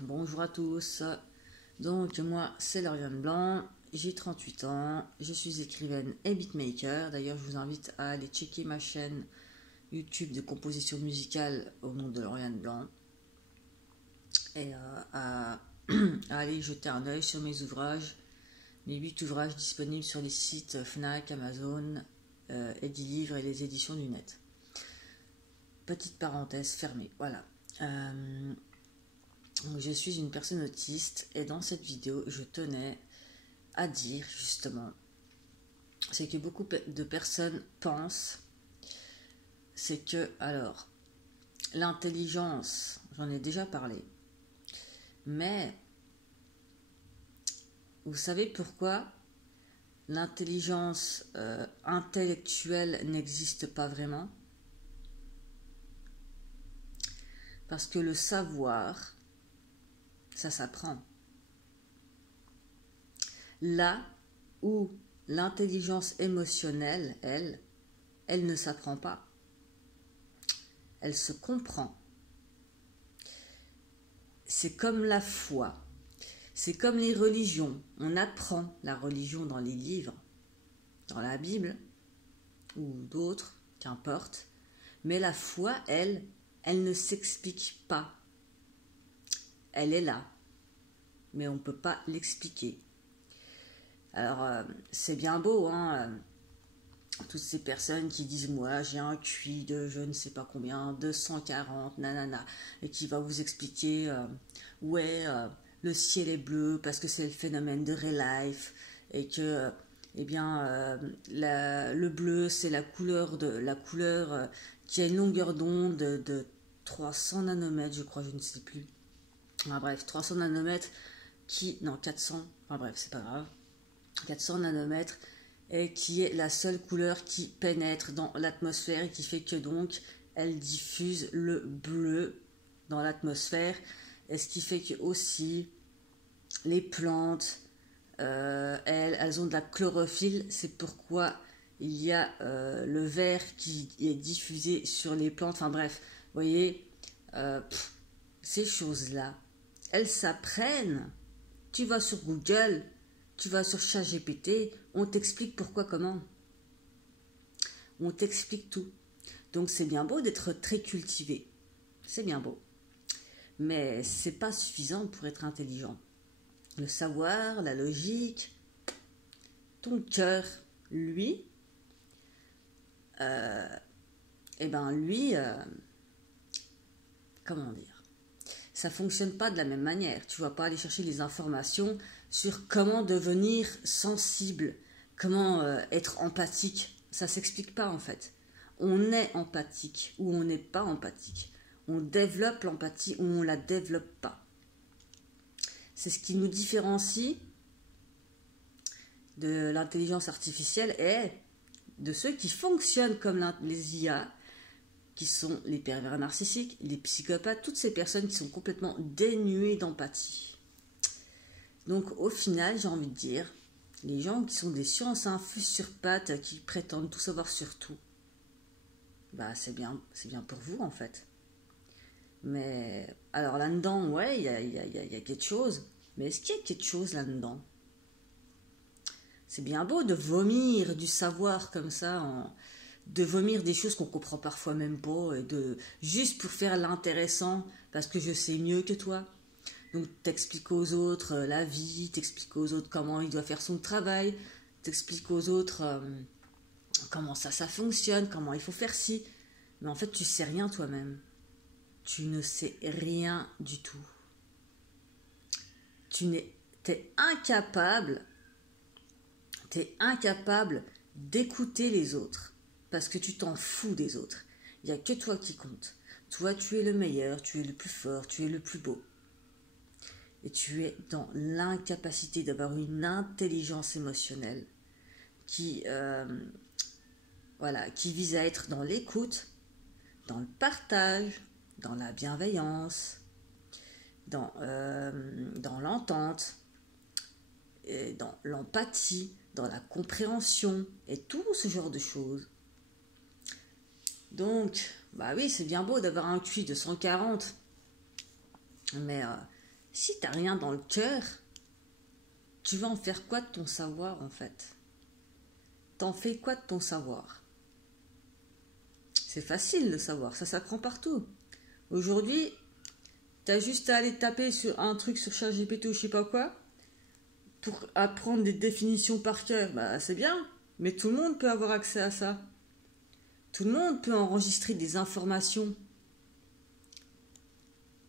Bonjour à tous. Donc moi c'est Lauriane Blanc, j'ai 38 ans, je suis écrivaine et beatmaker. D'ailleurs je vous invite à aller checker ma chaîne YouTube de composition musicale au nom de Lauriane Blanc et à aller jeter un œil sur mes ouvrages, mes 8 ouvrages disponibles sur les sites Fnac, Amazon, Edilivre et les éditions du net. Petite parenthèse fermée, voilà. Je suis une personne autiste et dans cette vidéo, je tenais à dire justement, c'est que beaucoup de personnes pensent, c'est que, alors, l'intelligence, j'en ai déjà parlé, mais vous savez pourquoi l'intelligence intellectuelle n'existe pas vraiment? Parce que le savoir, ça s'apprend. Là où l'intelligence émotionnelle, elle ne s'apprend pas. Elle se comprend. C'est comme la foi. C'est comme les religions. On apprend la religion dans les livres, dans la Bible, ou d'autres, qu'importe. Mais la foi, elle ne s'explique pas. Elle est là, mais on ne peut pas l'expliquer. Alors, c'est bien beau, hein, toutes ces personnes qui disent, moi, j'ai un QI de je ne sais pas combien, 240, nanana, et qui va vous expliquer, le ciel est bleu parce que c'est le phénomène de Real Life, et que, le bleu, c'est la couleur qui a une longueur d'onde de 300 nanomètres, je crois, je ne sais plus. Enfin, bref, 300 nanomètres non, 400, enfin bref, c'est pas grave, 400 nanomètres, et qui est la seule couleur qui pénètre dans l'atmosphère et qui fait que donc elle diffuse le bleu dans l'atmosphère, et ce qui fait que aussi les plantes, elles ont de la chlorophylle, c'est pourquoi il y a le vert qui est diffusé sur les plantes, enfin bref, vous voyez, ces choses-là, elles s'apprennent. Tu vas sur Google, tu vas sur ChatGPT, on t'explique pourquoi, comment. On t'explique tout. Donc c'est bien beau d'être très cultivé. C'est bien beau. Mais c'est pas suffisant pour être intelligent. Le savoir, la logique, ton cœur, lui, comment dire, ça fonctionne pas de la même manière. Tu vas pas aller chercher les informations sur comment devenir sensible, comment être empathique. Ça s'explique pas en fait. On est empathique ou on n'est pas empathique. On développe l'empathie ou on la développe pas. C'est ce qui nous différencie de l'intelligence artificielle et de ceux qui fonctionnent comme les IA, qui sont les pervers narcissiques, les psychopathes, toutes ces personnes qui sont complètement dénuées d'empathie. Donc au final, j'ai envie de dire, les gens qui sont des sciences infuses sur pattes, qui prétendent tout savoir sur tout, bah c'est bien pour vous en fait. Mais alors là-dedans, ouais, il y a quelque chose, mais est-ce qu'il y a quelque chose là-dedans? C'est bien beau de vomir du savoir comme ça, de vomir des choses qu'on comprend parfois même pas, et juste pour faire l'intéressant, parce que je sais mieux que toi. Donc t'expliques aux autres la vie, t'expliques aux autres comment il doit faire son travail, t'expliques aux autres comment ça fonctionne, comment il faut faire ci. Mais en fait tu sais rien toi-même. Tu ne sais rien du tout. T'es incapable d'écouter les autres. Parce que tu t'en fous des autres. Il n'y a que toi qui compte. Toi, tu es le meilleur, tu es le plus fort, tu es le plus beau. Et tu es dans l'incapacité d'avoir une intelligence émotionnelle qui vise à être dans l'écoute, dans le partage, dans la bienveillance, dans l'entente, et dans l'empathie, dans la compréhension et tout ce genre de choses. Donc, bah oui, c'est bien beau d'avoir un QI de 140, mais Si tu n'as rien dans le cœur, tu vas en faire quoi de ton savoir en fait? T'en fais quoi de ton savoir? C'est facile le savoir, ça s'apprend partout. Aujourd'hui, tu as juste à aller taper sur un truc sur ChatGPT ou je sais pas quoi pour apprendre des définitions par cœur. Bah c'est bien, mais tout le monde peut avoir accès à ça. Tout le monde peut enregistrer des informations.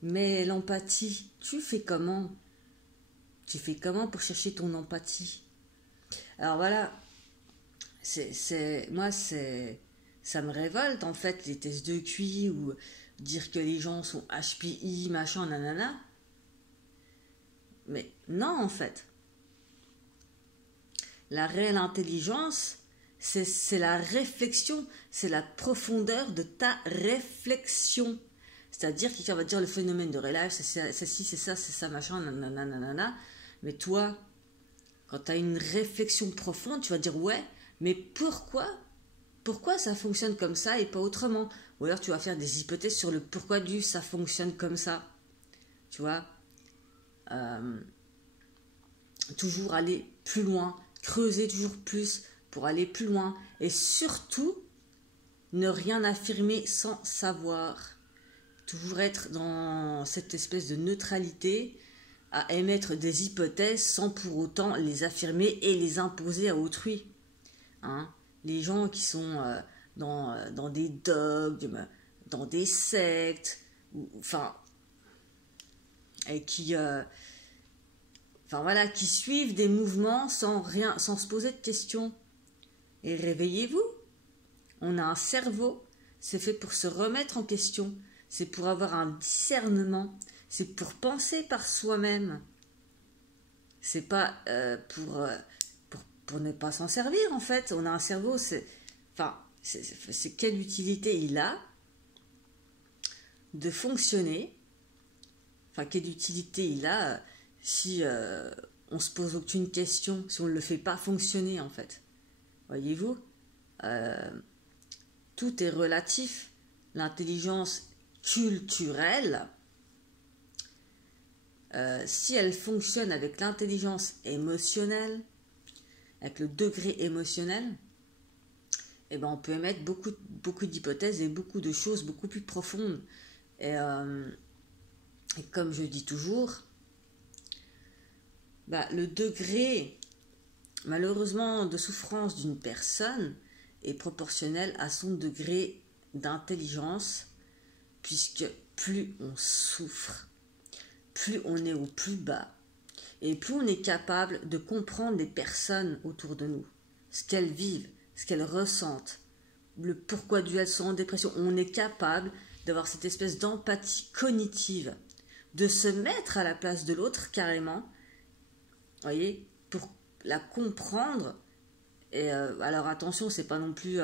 Mais l'empathie, tu fais comment? Tu fais comment pour chercher ton empathie? Alors voilà, moi ça me révolte en fait les tests de QI ou dire que les gens sont HPI, machin, nanana. Mais non en fait. La réelle intelligence, c'est la réflexion, c'est la profondeur de ta réflexion. C'est-à-dire qu'il va dire le phénomène de relâche, c'est ci, c'est ça, machin, nanana. Mais toi, quand tu as une réflexion profonde, tu vas dire ouais, mais pourquoi ça fonctionne comme ça et pas autrement? Ou alors tu vas faire des hypothèses sur le pourquoi du ça fonctionne comme ça. Tu vois, toujours aller plus loin, creuser toujours plus pour aller plus loin. Et surtout, ne rien affirmer sans savoir. Toujours être dans cette espèce de neutralité, à émettre des hypothèses sans pour autant les affirmer et les imposer à autrui. Hein? Les gens qui sont dans des dogmes, dans des sectes, enfin, et qui suivent des mouvements sans se poser de questions. Et réveillez-vous, on a un cerveau, c'est fait pour se remettre en question, c'est pour avoir un discernement, c'est pour penser par soi-même. C'est pas pour ne pas s'en servir en fait. On a un cerveau, c'est quelle utilité il a de fonctionner, quelle utilité il a si on se pose aucune question, si on ne le fait pas fonctionner en fait. Voyez-vous, tout est relatif. L'intelligence culturelle, si elle fonctionne avec l'intelligence émotionnelle, avec le degré émotionnel, eh ben on peut émettre beaucoup d'hypothèses et beaucoup de choses beaucoup plus profondes. Et comme je dis toujours, le degré, malheureusement, de souffrance d'une personne est proportionnel à son degré d'intelligence, puisque plus on souffre, plus on est au plus bas, et plus on est capable de comprendre les personnes autour de nous, ce qu'elles vivent, ce qu'elles ressentent, le pourquoi elles sont en dépression. On est capable d'avoir cette espèce d'empathie cognitive, de se mettre à la place de l'autre carrément, voyez, pour la comprendre. Et alors attention, c'est pas non plus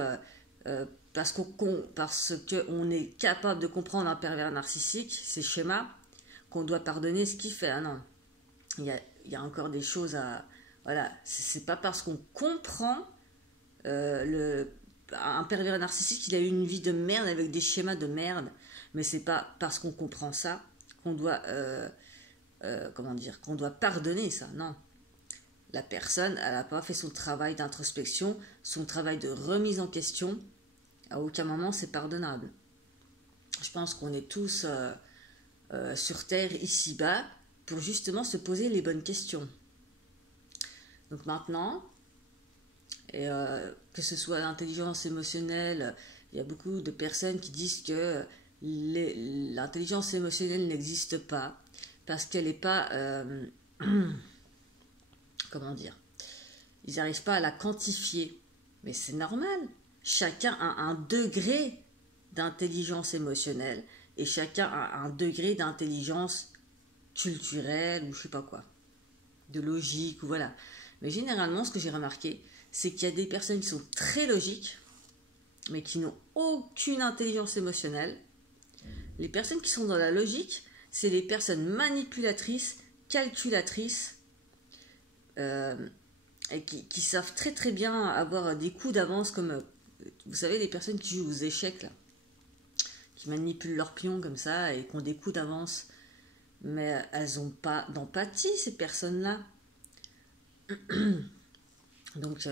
parce qu'on est capable de comprendre un pervers narcissique, ces schémas, qu'on doit pardonner ce qu'il fait. Ah non, il y a encore des choses à... Voilà, c'est pas parce qu'on comprend un pervers narcissique qu'il a eu une vie de merde avec des schémas de merde, mais c'est pas parce qu'on comprend ça qu'on doit... qu'on doit pardonner ça, non. La personne, elle n'a pas fait son travail d'introspection, son travail de remise en question. À aucun moment, c'est pardonnable. Je pense qu'on est tous sur Terre, ici-bas, pour justement se poser les bonnes questions. Donc maintenant, que ce soit l'intelligence émotionnelle, il y a beaucoup de personnes qui disent que l'intelligence émotionnelle n'existe pas, parce qu'elle n'est pas... comment dire, ils n'arrivent pas à la quantifier. Mais c'est normal. Chacun a un degré d'intelligence émotionnelle et chacun a un degré d'intelligence culturelle ou je sais pas quoi, de logique ou voilà. Mais généralement, ce que j'ai remarqué, c'est qu'il y a des personnes qui sont très logiques, mais qui n'ont aucune intelligence émotionnelle. Les personnes qui sont dans la logique, c'est les personnes manipulatrices, calculatrices, et qui savent très très bien avoir des coups d'avance, comme vous savez, les personnes qui jouent aux échecs là, qui manipulent leurs pions comme ça et qui ont des coups d'avance. mais elles n'ont pas d'empathie, ces personnes-là. Donc,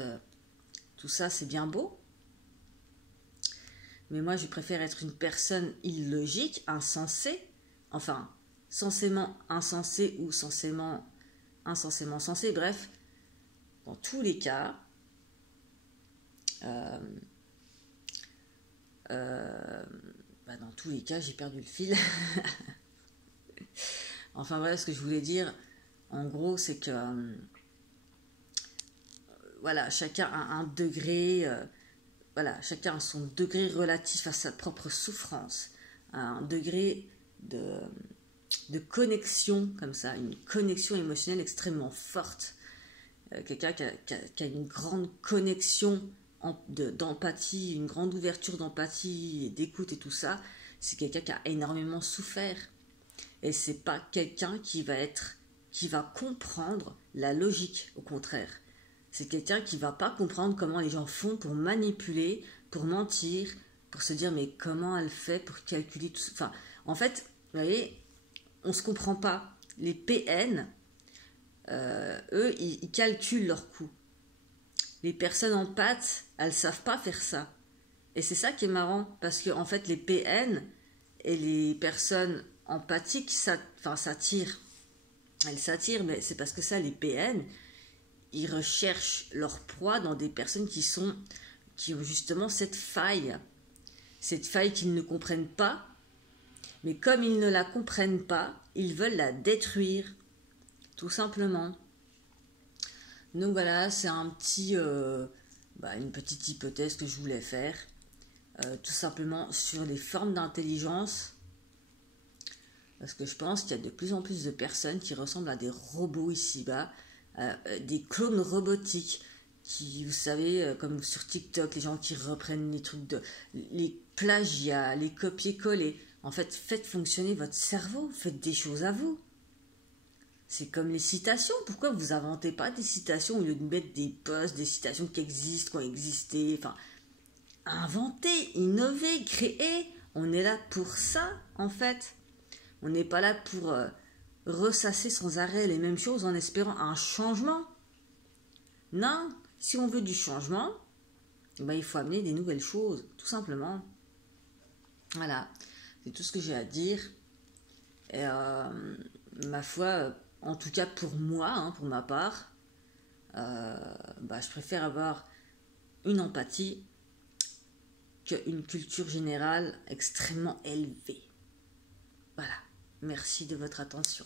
tout ça, c'est bien beau. Mais moi, je préfère être une personne illogique, insensée, enfin, censément insensée ou insensément sensée, bref, dans tous les cas, dans tous les cas, j'ai perdu le fil. Enfin, voilà, ce que je voulais dire, en gros, c'est que, voilà, chacun a un degré, voilà, chacun a son degré relatif à sa propre souffrance, un degré de connexion, comme ça, une connexion émotionnelle extrêmement forte. Quelqu'un qui a une grande connexion d'empathie, une grande ouverture d'empathie, d'écoute et tout ça, c'est quelqu'un qui a énormément souffert. Et c'est pas quelqu'un qui va comprendre la logique, au contraire. C'est quelqu'un qui va pas comprendre comment les gens font pour manipuler, pour mentir, pour se dire mais comment elle fait pour calculer tout ça. Enfin, en fait, vous voyez, on se comprend pas. Les PN, eux, ils calculent leurs coûts. Les personnes en pâte, elles savent pas faire ça. Et c'est ça qui est marrant, parce que en fait, les PN et les personnes empathiques, s'attirent. Elles s'attirent, mais c'est parce que ça, les PN, ils recherchent leur proie dans des personnes qui ont justement cette faille qu'ils ne comprennent pas, mais comme ils ne la comprennent pas, ils veulent la détruire, tout simplement. Donc voilà, c'est une petite hypothèse que je voulais faire, tout simplement sur les formes d'intelligence, parce que je pense qu'il y a de plus en plus de personnes qui ressemblent à des robots ici-bas, des clones robotiques, qui, vous savez, comme sur TikTok, les gens qui reprennent les trucs les plagiats, les copier-coller. En fait, faites fonctionner votre cerveau, faites des choses à vous. C'est comme les citations. Pourquoi vous inventez pas des citations au lieu de mettre des posts, des citations qui existent, qui ont existé? Enfin, inventer, innover, créer. On est là pour ça, en fait. On n'est pas là pour ressasser sans arrêt les mêmes choses en espérant un changement. Non, si on veut du changement, il faut amener des nouvelles choses, tout simplement. Voilà, c'est tout ce que j'ai à dire. Et ma foi, en tout cas pour moi, pour ma part, je préfère avoir une empathie qu'une culture générale extrêmement élevée. Voilà, merci de votre attention.